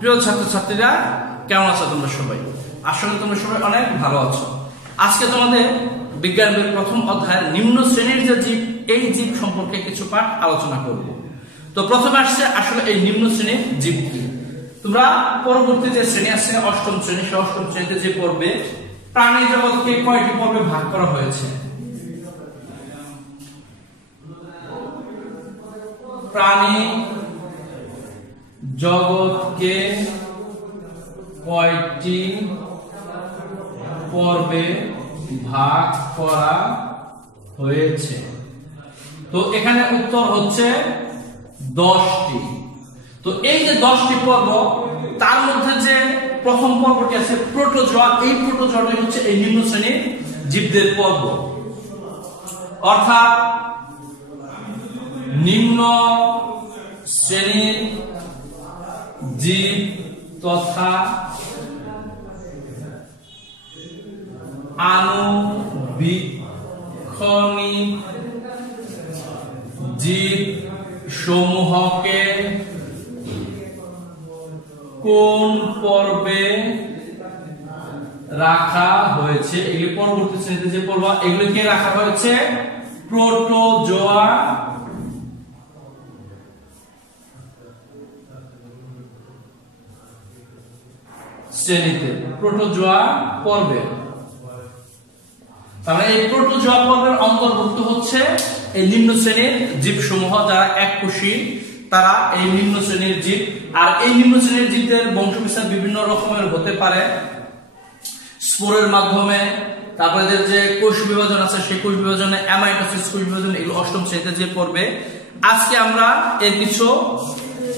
প্রিয় ছাত্রছাত্রীরা, কেমন আছো তোমরা সবাই? আসলে তোমরা সবাই অনেক ভালো আছো। আজকে তোমাদের বিজ্ঞান বইয়ের প্রথম অধ্যায়ের নিম্ন শ্রেণীর যে জীব, এই জীব সম্পর্কে কিছু পাঠ আলোচনা করব। তো প্রথমে আসছে আসলে এই নিম্ন শ্রেণীর জীব কি। তোমরা পরবর্তী যে শ্রেণী আছে অষ্টম শ্রেণী, সেই অষ্টম শ্রেণীতে যে পড়বে প্রাণী জগৎকে কয়টি পর্বে ভাগ করা হয়েছে। প্রাণী জগৎকে কয়টি পর্বে ভাগ করা হয়েছে? তো এখানে উত্তর হচ্ছে 10টি। তো এই যে 10টি পর্ব, তার মধ্যে যে প্রথম পর্বটি আছে প্রোটোজোয়া, এই প্রোটোজোয়াটি হচ্ছে এই নিম্ন শ্রেণীর জীবদের পর্ব। অর্থাৎ নিম্ন শ্রেণীর জীব তথা আণুবীক্ষণিক জীব সমূহকে কোন পর্বে রাখা হয়েছে? এগুলি পরবর্তী শ্রেণীতে যে পর্ব, এগুলিকে রাখা হয়েছে প্রোটোজোয়া শ্রেণীতে, প্রোটোজোয়া পর্বে। তাহলে এই প্রোটোজোয়া পর্বের অন্তর্ভুক্ত হচ্ছে এই নিম্ন শ্রেণীর জীবসমূহ যারা এককোষী, তারা এই নিম্ন শ্রেণীর জীব। আর এই নিম্ন শ্রেণীর জীবদের বংশবিস্তার বিভিন্ন রকমের হতে পারে, স্পোরের মাধ্যমে, তারপরে এদের যে কোষ বিভাজন আছে সেই কোষ বিভাজনে, অ্যামাইটোসিস কোষ বিভাজন, এগুলো অষ্টম শ্রেণীতে যে পড়বে। আজকে আমরা এর কিছু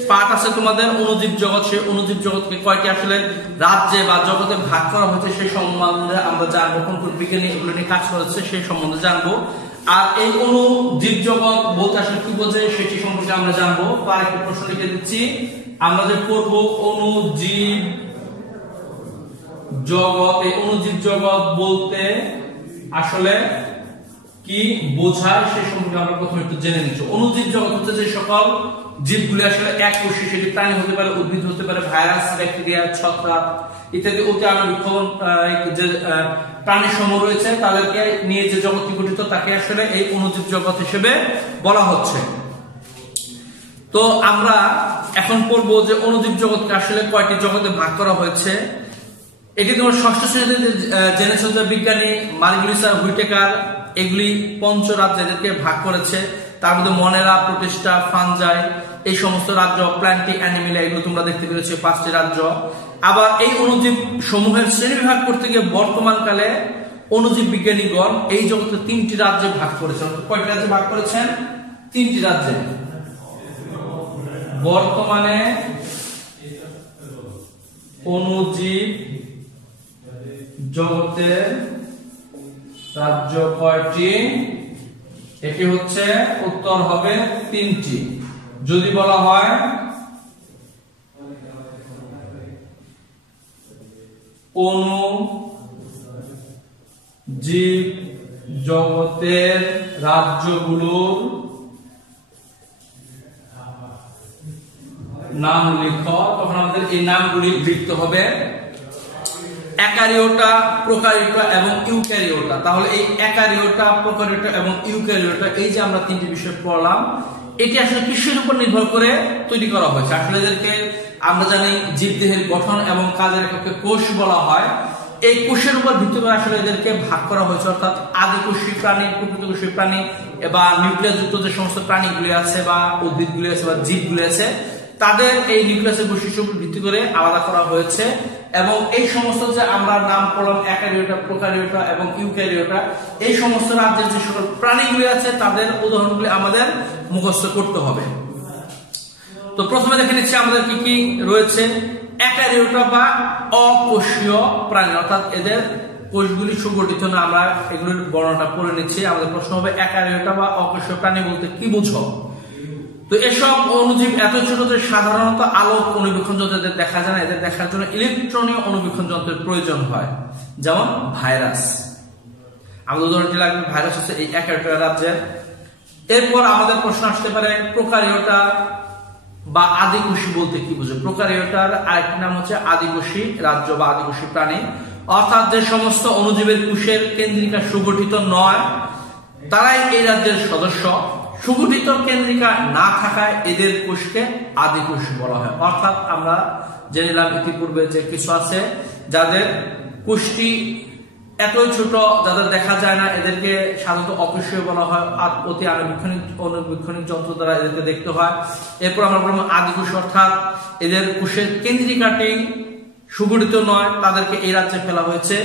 পাঠ আছে তোমাদের অণুজীব জগৎ, সেই অণুজীব জগৎকে কয়টি আসলে রাজ্যে বা জগতে ভাগ করা হয়েছে সেই সম্বন্ধে আমরা জানবো। কোন কোন বিজ্ঞানী এগুলো নিয়ে কাজ করেছে সেই সম্বন্ধে জানবো। আর এই অণুজীব জগৎ বলতে আসলে কি বোঝে সেটি সম্পর্কে আমরা জানবো। তো আরেকটা প্রশ্ন লিখে দিচ্ছি, আমরা যে পড়বো অণুজীব জগৎ, এই অণুজীব জগৎ বলতে আসলে কি বোঝায় সেই সম্পর্কে আমরা প্রথমে একটু জেনে নিচ্ছি। অণুজীব জগৎ হচ্ছে যে সকল জীবগুলি আসলে এককোষী, সেটি প্রাণী হতে পারে, উদ্ভিদ হতে পারে, ভাইরাস, ব্যাকটেরিয়া, ছত্রাক ইত্যাদি অতি আণুবীক্ষণ যে প্রাণী সমূহ রয়েছে তাদেরকে নিয়ে যে জগৎটি গঠিত তাকে আসলে এই অণুজীব জগৎ হিসেবে বলা হচ্ছে। তো আমরা এখন পড়বো যে অণুজীব জগৎকে আসলে কয়টি জগতে ভাগ করা হয়েছে। এটি তোমার ষষ্ঠ শ্রেণীতে জেনেছো যে বিজ্ঞানী মার্গুলিস আর হুইটেকার এগুলি পঞ্চরাজ্যে এদেরকে ভাগ করেছে। তার মধ্যে মনেরা, প্রোটিস্টা, ফানজাই, এই সমস্ত রাজ্য, প্ল্যান্টি, অ্যানিমেলিয়া, এগুলো তোমরা দেখতে পেরেছো 5টি রাজ্য। আবার এই অণুজীব সমূহের শ্রেণী বিভাগ করতে গিয়ে বর্তমানকালে অণুজীব বিজ্ঞানীগণ এই জগতে 3টি রাজ্যে ভাগ করেছেন। কয়টি রাজ্যে ভাগ করেছেন? 3টি রাজ্যে। বর্তমানে অণুজীব জগতের রাজ্য কয়টি? এটি হচ্ছে উত্তর হবে 3টি। যদি বলা হয় অণুজীব জগতের রাজ্যগুলোর নাম লিখো, তখন আমাদের এই নামগুলি লিখতে হবে অ্যাকারিওটা, প্রোকারিওটা এবং ইউক্যারিওটা। তাহলে এই অ্যাকারিওটা, প্রোকারিওটা এবং ইউক্যারিওটা, এই যে আমরা 3টি বিষয় পড়লাম, এটি আসলে কিসের উপর নির্ভর করে তৈরি করা হয়েছে? আসলে এদেরকে আমরা জানি জীবদেহের গঠন এবং কাজের এককে কোষ বলা হয়। এই কোষের উপর ভিত্তি করে আসলে এদেরকে ভাগ করা হয়েছে। অর্থাৎ আদিকোষী প্রাণী, প্রকৃতকোষী প্রাণী বা নিউক্লিয়াস যুক্ত যে সমস্ত প্রাণীগুলি আছে বা উদ্ভিদগুলি আছে বা জীবগুলি আছে, তাদের এই নিউক্লিয়াসের বৈশিষ্ট্যের উপর ভিত্তি করে আলাদা করা হয়েছে। এবং এই সমস্ত যে আমরা নাম পড়লাম অ্যাকারিওটা, প্রোকারিওটা এবং ইউক্যারিওটা, এই সমস্ত রাজ্যের যে সকল প্রাণীগুলি আছে তাদের উদাহরণগুলি আমাদের মুখস্থ করতে হবে। তো প্রথমে দেখে নিচ্ছি আমাদের কি কি রয়েছে। অ্যাকারিওটা বা অকোষীয় প্রাণী, অর্থাৎ এদের কোষগুলি সুগঠিত না। আমরা এগুলির বর্ণনাটা পড়ে নিচ্ছি। আমাদের প্রশ্ন হবে অ্যাকারিওটা বা অকোষীয় প্রাণী বলতে কি বুঝো? তো এসব অণুজীব এত ছোট যে সাধারণত আলোক অণুবীক্ষণ যন্ত্র এদের দেখা যায় না, এদের দেখার জন্য ইলেকট্রনীয় অণুবীক্ষণ যন্ত্রের প্রয়োজন হয়, যেমন ভাইরাস। আমাদের উদাহরণটি লাগবে, ভাইরাস হচ্ছে এই অ্যাকারিওটা রাজ্যের। এরপর আমাদের প্রশ্ন আসতে পারে প্রোকারিওটা বা আদিকোষী বলতে কি বুঝো? প্রোক্যারিওটার আরেকটি নাম হচ্ছে আদিকোষী রাজ্য বা আদিকোষী প্রাণী, অর্থাৎ যে সমস্ত অণুজীবের কোষের কেন্দ্রিকা সুগঠিত নয় তারাই এই রাজ্যের সদস্য। সুগঠিত কেন্দ্রিকা না থাকায় এদের কোষকে আদিকোষ বলা হয়। অর্থাৎ আমরা জেনে নিলাম ইতিপূর্বে যে কিছু আছে যাদের কোষটি এতই ছোট, যাদের দেখা যায় না, এদেরকে সাধারণত অকোষীয় বলা হয়, আর অতি আণুবীক্ষণিক যন্ত্র দ্বারা এদেরকে দেখতে হয়। এরপর আমরা বলবো আদিকোষ, অর্থাৎ এদের কোষের কেন্দ্রিকাটি সুগঠিত নয়, তাদেরকে এই রাজ্যে ফেলা হয়েছে।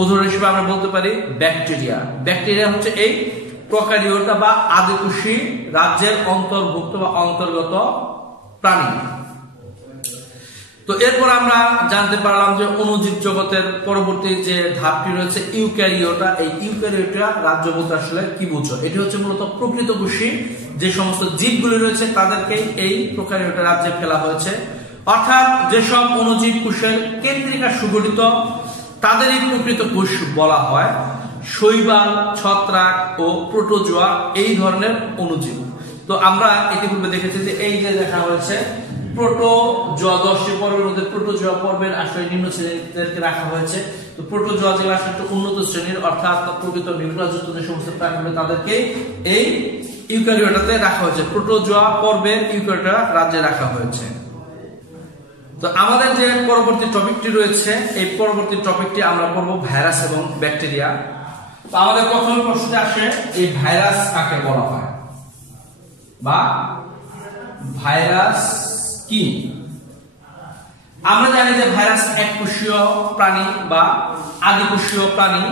উদাহরণ হিসেবে আমরা বলতে পারি ব্যাকটেরিয়া। ব্যাকটেরিয়া হচ্ছে এই প্রোক্যারিওটা বা আদিকোষী রাজ্যের অন্তর্ভুক্ত বা অন্তর্গত প্রাণী। তো এরপর আমরা জানতে পারলাম যে অণুজীব জগতের পরবর্তী যে ধাপটি রয়েছে ইউক্যারিওটা। এই ইউক্যারিওটা রাজ্য বলতে আসলে কি বুঝো? এটি হচ্ছে মূলত প্রকৃতকোষী যে সমস্ত জীবগুলি রয়েছে তাদেরকে এই প্রোক্যারিওটা রাজ্যে ফেলা হয়েছে। অর্থাৎ যেসব অণুজীব কোষের কেন্দ্রিকা সুগঠিত তাদেরই প্রকৃত কোষ বলা হয়। শৈবাল, ছত্রাক ও প্রোটোজোয়া এই ধরনের অণুজীব। তো আমরা ইতিপূর্বে দেখেছি যে এই যে দেখা হয়েছে প্রোটোজোয়া, 10টি পর্বের মধ্যে প্রোটোজোয়া পর্বের আসলে নিম্ন শ্রেণীদেরকে রাখা হয়েছে। তো প্রোটোজোয়া যেগুলো আসলে একটু উন্নত শ্রেণীর, অর্থাৎ প্রকৃত নিউক্লিয়াসযুক্ত যে সমস্ত প্রাণীগুলো তাদেরকে এই ইউক্যারিওটাতে রাখা হয়েছে। প্রোটোজোয়া পর্বের ইউক্যারিওটা রাজ্যে রাখা হয়েছে। তো আমাদের যে পরবর্তী টপিকটি রয়েছে, এই পরবর্তী টপিকটি আমরা পড়বো ভাইরাস এবং ব্যাকটেরিয়া। তো আমাদের প্রথম প্রশ্নে আসে এই ভাইরাস কাকে বলা হয় বা ভাইরাস কি? আমরা জানি যে ভাইরাস এককোষীয় প্রাণী বা আদিকোষীয় প্রাণী।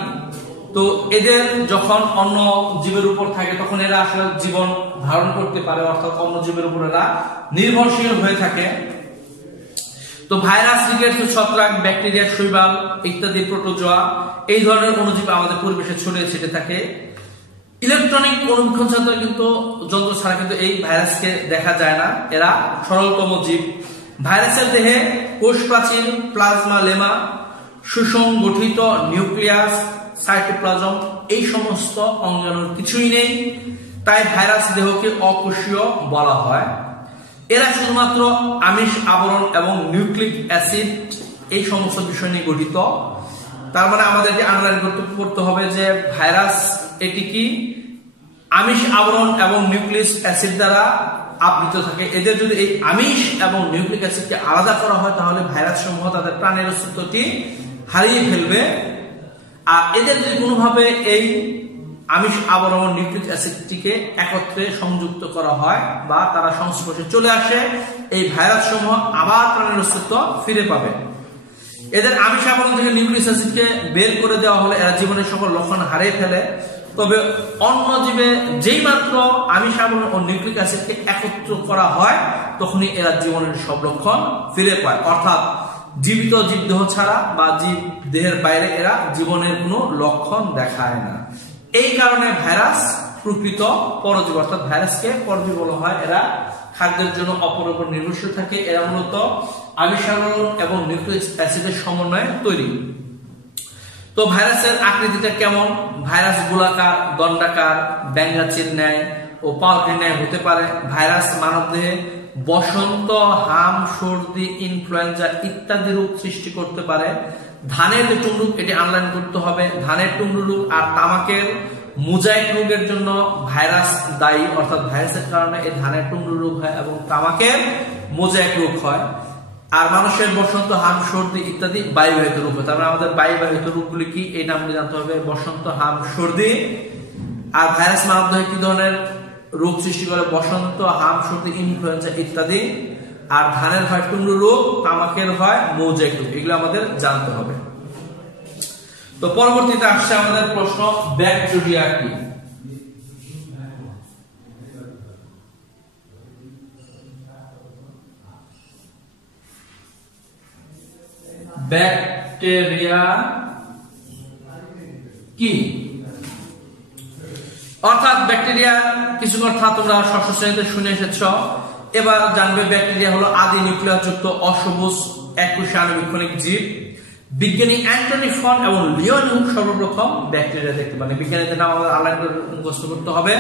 তো এদের যখন অন্য জীবের উপর থাকে তখন এরা আসলে জীবন ধারণ করতে পারে, অর্থাৎ অন্য জীবের উপর এরা নির্ভরশীল হয়ে থাকে। তো ভাইরাস, রিকেটস, ছত্রাক, ব্যাকটেরিয়া, শৈবাল ইত্যাদি প্রোটোজোয়া এই ধরনের অণুজীব আমাদের পরিবেশে ছড়িয়ে ছিটে থাকে। ইলেকট্রনিক অণুবীক্ষণ যন্ত্র ছাড়া কিন্তু এই ভাইরাসকে দেখা যায় না। এরা সরলতম জীব। ভাইরাসের দেহে কোষ প্রাচীর, প্লাজমা লেমা, সুসংগঠিত নিউক্লিয়াস, সাইটোপ্লাজম এই সমস্ত অঙ্গাণুর কিছুই নেই। তাই ভাইরাস দেহকে অকোষীয় বলা হয়। এরা শুধুমাত্র আমিষ আবরণ এবং নিউক্লিক অ্যাসিড এই সমস্ত বিষয় নিয়ে গঠিত। তার মানে আমাদেরকে আন্ডারলাইন করতে হবে যে ভাইরাস এটি কি আমিষ আবরণ এবং নিউক্লিক অ্যাসিড দ্বারা আবৃত থাকে। এদের যদি এই আমিষ এবং নিউক্লিক অ্যাসিডকে আলাদা করা হয় তাহলে ভাইরাস সমূহ তাদের প্রাণের অস্তিত্বটি হারিয়ে ফেলবে। আর এদের যদি কোনোভাবে এই আমিষ আবরণ নিউক্লিক অ্যাসিডটিকে একত্রে সংযুক্ত করা হয় বা তারা সংস্পর্শে চলে আসে, এই ভাইরাস সমূহ আবার প্রাণের অস্তিত্ব ফিরে পাবে। এদের আমিষ আবরণ থেকে নিউক্লিক অ্যাসিডকে বের করে দেওয়া হলে এরা জীবনের সকল লক্ষণ হারিয়ে ফেলে। তবে অন্য জীবে যেই মাত্র আমিষ আবরণ ও নিউক্লিক অ্যাসিডকে একত্র করা হয় তখনই এরা জীবনের সব লক্ষণ ফিরে পায়। অর্থাৎ জীবিত জীবদেহ ছাড়া বা জীব দেহের বাইরে এরা জীবনের কোনো লক্ষণ দেখায় না। এই কারণে ভাইরাস প্রকৃত পরজীবী, অর্থাৎ ভাইরাসকে পরজীবী বলা হয়। এরা খাদ্যের জন্য অপরের উপর নির্ভরশীল থাকে। এরা মূলত আমিষ আবরণ এবং নিউক্লিক অ্যাসিডের সমন্বয়ে তৈরি। তো ভাইরাসের আকৃতিটা কেমন? ভাইরাস গোলাকার, দণ্ডাকার, ব্যঙ্গাচির ন্যায় ও পাউরুটির ন্যায় হতে পারে। ভাইরাস মানবদেহে বসন্ত, হাম, সর্দি, ইনফ্লুয়েঞ্জা ইত্যাদি রোগ সৃষ্টি করতে পারে। ধানের যে টুমরুক, এটি আনলাইন করতে হবে। ধানের টুমরু রোগ আর তামাকের মোজাইক রোগের জন্য ভাইরাস দায়ী, অর্থাৎ ভাইরাসের কারণে এই ধানের টুমরু রোগ হয় এবং তামাকের মোজাইক রোগ হয়। আর মানুষের বসন্ত, হাম, সর্দি ইত্যাদি বায়ুবাহিত রোগ হয়। তারপরে আমাদের বায়ুবাহিত রোগগুলি কি এই নামগুলি জানতে হবে, বসন্ত, হাম, সর্দি। আর ভাইরাস মানবদেহে কি ধরনের রোগ সৃষ্টি করে? বসন্ত, হাম, সর্দি, ইনফ্লুয়েঞ্জা ইত্যাদি। আর ধানের হয় টুমরু রোগ, তামাকের হয় মোজাইক রোগ। এগুলো আমাদের জানতে হবে। তো পরবর্তীতে আসছে আমাদের প্রশ্ন, ব্যাকটেরিয়া কি? ব্যাকটেরিয়া কি? অর্থাৎ ব্যাকটেরিয়া কিছু কথা তোমরা ষষ্ঠ শ্রেণীতে শুনে এসেছ। এবার জানবে ব্যাকটেরিয়া হলো আদি নিউক্লিয়াসযুক্ত অসবুজ এককোষী আণুবীক্ষণিক জীব। বিজ্ঞানী অ্যান্টনি ফন এবং লিওনিউ সর্বপ্রথম ব্যাকটেরিয়া দেখতে পান। বিজ্ঞানীদের নাম আমাদের আলাদা করে মুখস্থ করতে হবে।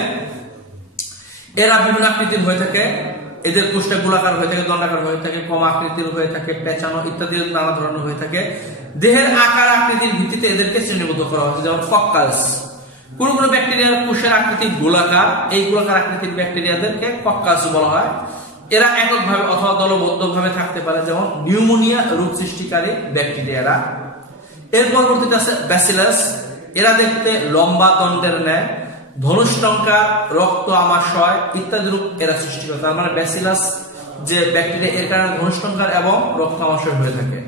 এরা বিভিন্ন আকৃতির হয়ে থাকে। এদের কোষটা গোলাকার হয়ে থাকে, দণ্ডাকার হয়ে থাকে, কম আকৃতির হয়ে থাকে, পেঁচানো ইত্যাদি নানা ধরনের হয়ে থাকে। দেহের আকার আকৃতির ভিত্তিতে এদেরকে শ্রেণীবদ্ধ করা হয়েছে, যেমন কক্কাস। কোন কোন ব্যাকটেরিয়ার কোষের আকৃতি গোলাকার, এই গোলাকার আকৃতির ব্যাকটেরিয়াদেরকে কক্কাস বলা হয়। এরা এককভাবে অথবা দলবদ্ধভাবে থাকতে পারে, যেমন নিউমোনিয়া রোগ সৃষ্টিকারী ব্যাকটেরিয়ারা। এর পরবর্তীতে আছে ব্যাসিলাস। এরা দেখতে লম্বা দণ্ডের ন্যায়, ধনুষ্টঙ্কার, রক্ত আমাশয় ইত্যাদি রূপ এরা সৃষ্টি করে। তার মানে ব্যাসিলাস যে ব্যাকটেরিয়া, এর কারণে ধনুষ্টঙ্কার এবং রক্ত আমাশয় হয়ে থাকে।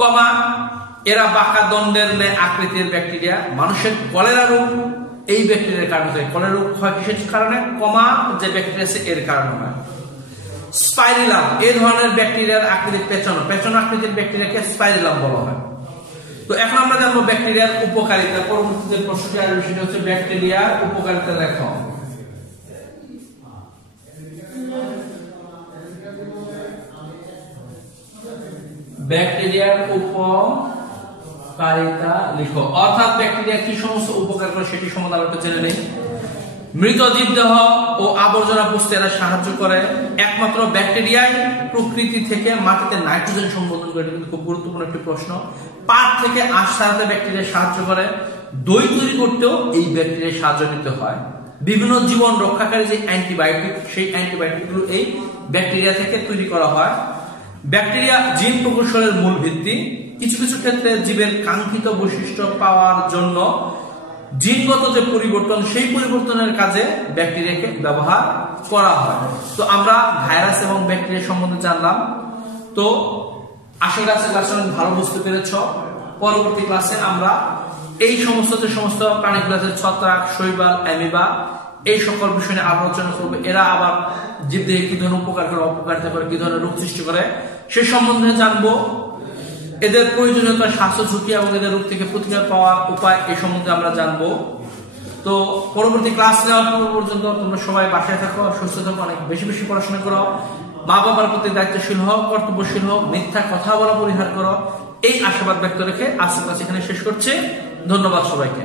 কমা, এরা বাঁকা দণ্ডের ন্যায় আকৃতির ব্যাকটেরিয়া। মানুষের কলেরা রোগ এই ব্যাকটেরিয়ার কারণে হয়। কলেরা রোগ হয় কিসের কারণে? কমা যে ব্যাকটেরিয়া আছে এর কারণে হয়। স্পাইরিলাম, এই ধরনের ব্যাকটেরিয়ার আকৃতি পেঁচানো, পেঁচানো আকৃতির ব্যাকটেরিয়াকে স্পাইরিলাম বলা হয়। তো এখন আমরা জানবো ব্যাকটেরিয়ার উপকারিতা। পরবর্তীতে প্রশ্নটি আর বিষয়টি হচ্ছে ব্যাকটেরিয়ার উপকারিতা লেখো। ব্যাকটেরিয়ার উপকারিতা লিখো, অর্থাৎ ব্যাকটেরিয়া কি সমস্ত উপকার করে সেটি সম্বন্ধে আমরা একটু জেনে নেই। মৃত জীবদেহ ও আবর্জনা পুষতে এরা সাহায্য করে। একমাত্র ব্যাকটেরিয়াই প্রকৃতি থেকে মাটিতে নাইট্রোজেন সংবহন করে, কিন্তু খুব গুরুত্বপূর্ণ একটি প্রশ্ন। পাট থেকে আঁশ ছাড়াতে ব্যাকটেরিয়া সাহায্য করে। দই তৈরি করতেও এই ব্যাকটেরিয়ার সাহায্য নিতে হয়। বিভিন্ন জীবন রক্ষাকারী যে অ্যান্টিবায়োটিক, সেই অ্যান্টিবায়োটিকগুলো এই ব্যাকটেরিয়া থেকে তৈরি করা হয়। ব্যাকটেরিয়া জিন প্রকৌশলের মূল ভিত্তি। কিছু কিছু ক্ষেত্রে জীবের কাঙ্ক্ষিত বৈশিষ্ট্য পাওয়ার জন্য জিনগত যে পরিবর্তন, সেই পরিবর্তনের কাজে ব্যাকটেরিয়াকে ব্যবহার করা হয়। তো আমরা ভাইরাস এবং ব্যাকটেরিয়া সম্বন্ধে জানলাম। তো আশা করি ক্লাসে অনেক ভালো বুঝতে পেরেছ। পরবর্তী ক্লাসে আমরা এই সমস্ত প্রাণীগুলো আছে, ছত্রাক, শৈবাল, অ্যামিবা, এই সকল বিষয় নিয়ে আলোচনা করবো। এরা আবার জীবদেহে কি ধরনের উপকার করে, অপকারিতা করে, কি ধরনের রোগ সৃষ্টি করে সে সম্বন্ধে জানবো। এদের প্রয়োজনীয়তা, স্বাস্থ্য ঝুঁকি এবং এদের রোগ থেকে প্রতিকার পাওয়ার উপায় এই সম্বন্ধে আমরা জানবো। তো পরবর্তী ক্লাস নেওয়ার পর্যন্ত তোমরা সবাই বাসায় থাকো, সুস্থ থাকো, অনেক বেশি বেশি পড়াশোনা করো, মা বাবার প্রতি দায়িত্বশীল হও, কর্তব্যশীল হও, মিথ্যা কথা বলা পরিহার করো, এই আশীর্বাদ ব্যক্ত রেখে আজকের ক্লাস এখানে শেষ করছি। ধন্যবাদ সবাইকে।